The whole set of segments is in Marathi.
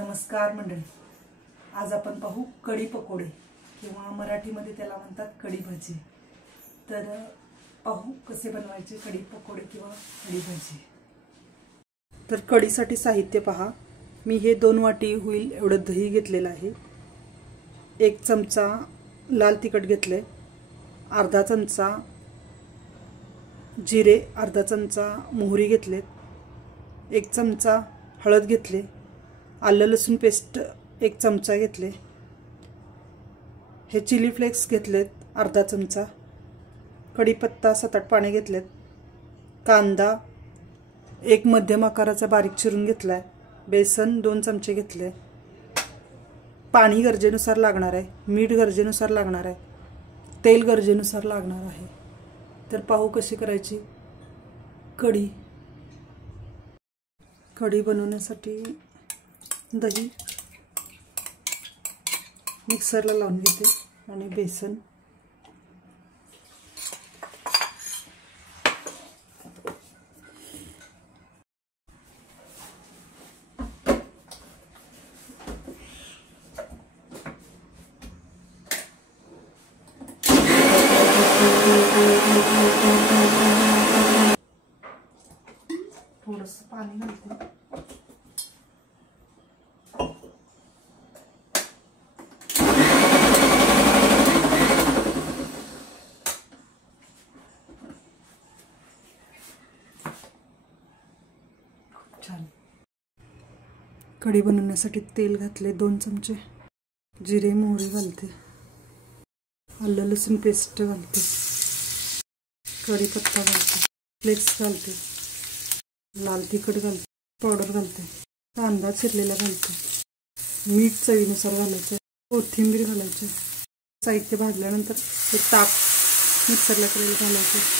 नमस्कार मंडळी, आज आपण पाहू कढी पकोडे किंवा मराठीमध्ये त्याला म्हणतात कढी भाजी। तर पाहू कसे बनवायचे कढी पकोडे किंवा कढी भाजी। तर कढीसाठी साहित्य पहा। मी हे 2 वाटी होईल एवढं दही घेतलेलं आहे। 1 चमचा लाल तिखट घेतले, अर्धा चमचा जिरे, अर्धा चमचा मोहरी घेतले, 1 चमचा हळद घेतले, आलं लसूण पेस्ट 1 चमचा घेतले, हे चिली फ्लेक्स घेतलेत अर्धा चमचा, कढीपत्ता 7-8 पाने घेतलेत, कांदा 1 मध्यम आकाराचा बारीक चिरून घेतलाय, बेसन 2 चमचे घेतले, पाणी गरजेनुसार लागणार आहे, मीठ गरजेनुसार लागणार आहे, तेल गरजेनुसार लागणार आहे। तर पाहू कशी करायची कढी। कढी बनवण्यासाठी दही मिक्सरला लावून घेते आणि बेसन थोडंसं पाणी घालते। कढी बनवण्यासाठी तेल घातले 2 चमचे, जिरे मोहरी घालते, आलं लसूण पेस्ट घालते, कढीपत्ता घालते, फ्लेक्स घालते, लाल तिखट घालते, पावडर घालते, कांदा चिरलेला घालते, मीठ चवीनुसार घालायचं, कोथिंबीर घालायची। साहित्य भाजल्यानंतर हे ताक मिक्सरला केलेलं घालायचं।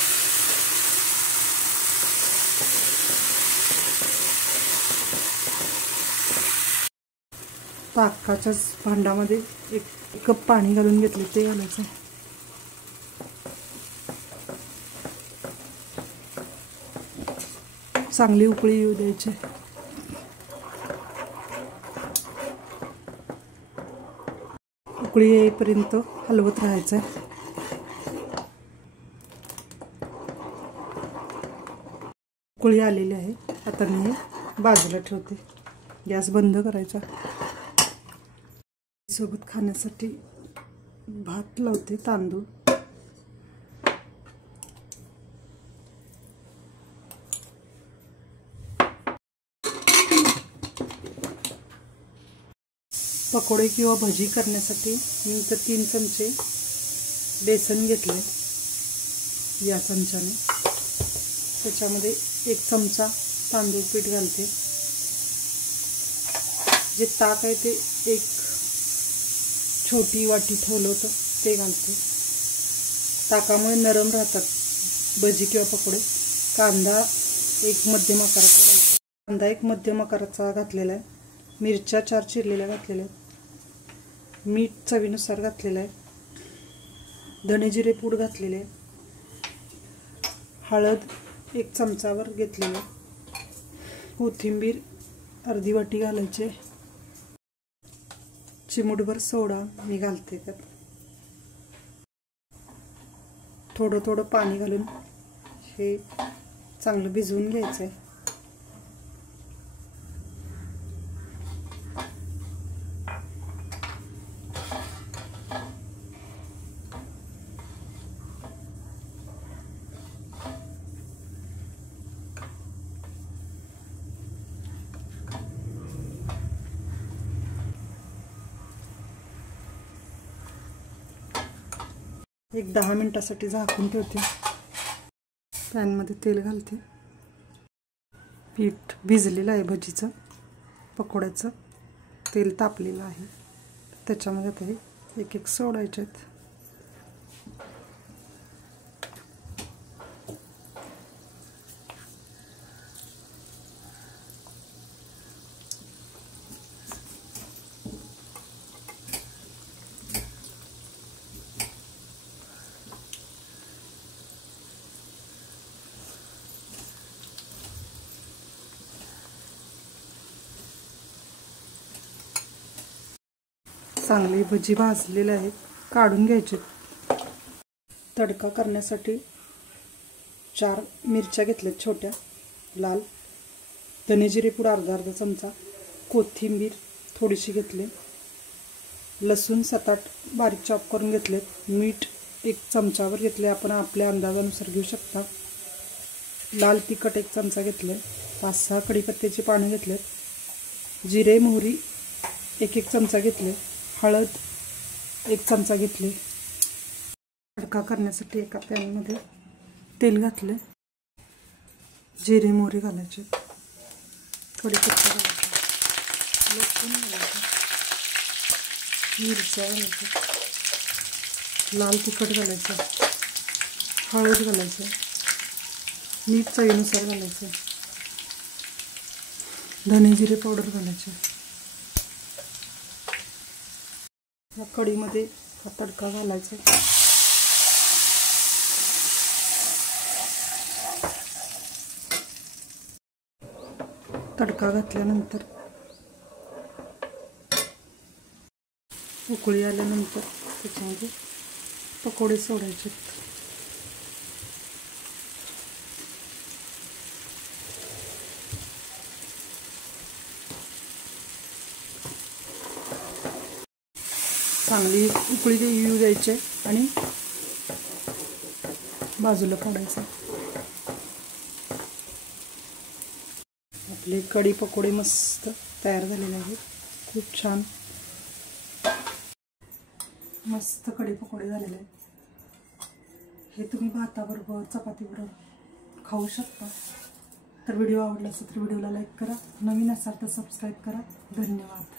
ताकाच्या भांड्यामध्ये 1 कप पाणी घालून घेतले, ते घालायचं। चांगली उकळी येऊ द्यायची। उकळी येईपर्यंत हलवत राहायचं। उकळी आलेली आहे, आता मी हे बाजूला ठेवते, गॅस बंद करायचा। सोबत खाण्यासाठी भात लावते, तांदूळ पकोडे किंवा भजी करण्यासाठी मी इथे 3 चमचे बेसन घेतले, या चमच्याने त्याच्यामध्ये 1 चमचा तांदूळ पीठ घालते, जे ताक आहे ते 1 छोटी वाटी ठेवलं होतं ते घालते। ताकामुळे नरम राहतात भजी किंवा पकोडे। कांदा 1 मध्यम आकाराचा घालते, कांदा 1 मध्यम आकाराचा घातलेला आहे, मिरच्या 4 चिरलेल्या घातलेल्या आहेत, मीठ चवीनुसार घातलेलं आहे, धने जिरे पूड घातलेले आहे, हळद 1 चमचावर घेतलेली आहे, कोथिंबीर अर्धी वाटी घालायची, चिमूटभर सोडा मी घालते त्यात, थोडं थोडं पाणी घालून हे चांगलं भिजवून घ्यायचं आहे। एक 10 मिनिटासाठी झाकून ठेवते। पॅन मध्ये तेल घालते, पीठ भिजलेलं आहे भजीचं पकोड्याचं, तेल तापलेलं आहे, त्याच्यामध्ये आता हे एक सोडायचे आहेत। चांगली भजी भाजलेले आहेत, काढून घ्यायचे। तडका करण्यासाठी 4 मिरच्या घेतल्यात छोट्या लाल, धने जिरे पूड अर्धा चमचा, कोथिंबीर थोडीशी घेतली, लसूण 7-8 बारीक चॉप करून घेतलेत, मीठ 1 चमचावर घेतले, आपण आपल्या अंदाजानुसार घेऊ शकता, लाल तिखट 1 चमचा घेतले, 5-6 कढीपत्त्याची पानं घेतलेत, जिरे मोहरी 1 चमचा घेतले, हळद 1 चमचा घेतली। तडका करण्यासाठी एका पॅनमध्ये तेल घातले, जिरे मोहरी घालायचे, कढीपत्ता घालायचा, लसूण घालायचं, मिरच्या घालायच्या, लाल तिखट घालायचं, हळद घालायचं, मीठ चवीनुसार घालायचं, धने जिरे पावडर घालायचे। या कढीमध्ये हा तडका घालायचा, तडका घातल्यानंतर उकळी आल्यानंतर त्याच्यामध्ये पकोडे सोडायचे। चांगली उकळी येऊ द्यायचे आणि बाजूला काढायचं। आपले कढी पकोडे मस्त तयार झालेले आहेत, खूप छान मस्त कढी पकोडे झालेले आहेत। हे तुम्ही भाताबरोबर चपातीबरोबर खाऊ शकता। तर व्हिडिओ आवडला असेल तर व्हिडिओला लाईक करा, नवीन असाल तर सबस्क्राईब करा। धन्यवाद।